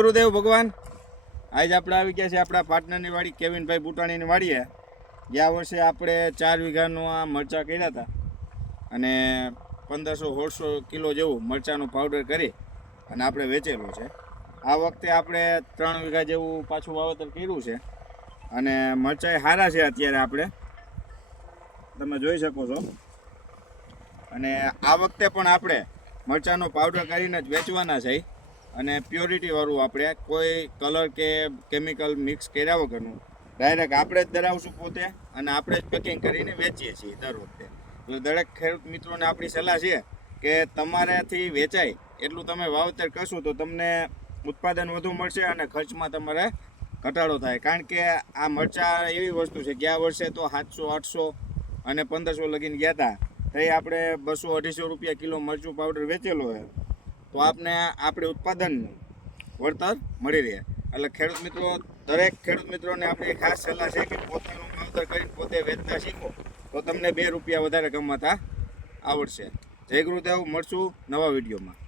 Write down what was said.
ગુરુદેવ ભગવાન. આજ આપણે આવી ગયા છે આપણા પાર્ટનરની વાડી, કેવિનભાઈ બુટાણીની વાડીએ. ગયા વર્ષે આપણે ચાર વીઘાનું આ મરચાં કર્યા હતા. અને પંદરસો સોળસો કિલો જેવું મરચાંનું પાવડર કરી અને આપણે વેચેલું છે. આ વખતે આપણે ત્રણ વીઘા જેવું પાછું વાવેતર કર્યું છે. અને મરચાં સારા છે અત્યારે આપણે. તમે જોઈ શકો છો. અને આ વખતે પણ આપણે મરચાંનો પાવડર કરીને જ વેચવાના છે. અને પ્યોરિટીવાળું આપણે કોઈ કલર કે કેમિકલ મિક્સ કર્યા વગરનું. ડાયરેક્ટ આપણે જ ધરાવશું પોતે અને આપણે જ પેકિંગ કરીને વેચીએ છીએ દર વખતે. એટલે દરેક ખેડૂત મિત્રોને આપણી સલાહ છે કે તમારાથી વેચાય એટલું તમે વાવતર કરશો તો તમને ઉત્પાદન વધુ મળશે અને ખર્ચમાં તમારે ઘટાડો થાય. કારણ કે આ મરચાં એવી વસ્તુ છે ગયા વર્ષે તો સાતસો, આઠસો અને પંદરસો લગીને ગયા હતા તો આપણે બસો, અઢીસો રૂપિયા કિલો મરચું પાવડર વેચેલો છે તો આપને આપણે ઉત્પાદન વળતર મળી રહે. એટલે ખેડૂત મિત્રો, દરેક ખેડૂત મિત્રોને આપણી ખાસ સલાહ છે કે પોતાનું વાવતર કરીને પોતે વેચતા શીખો. તો તમને બે રૂપિયા વધારે કમાતા આવડશે. જય ગુરુદેવ, મળશું નવા વિડીયોમાં.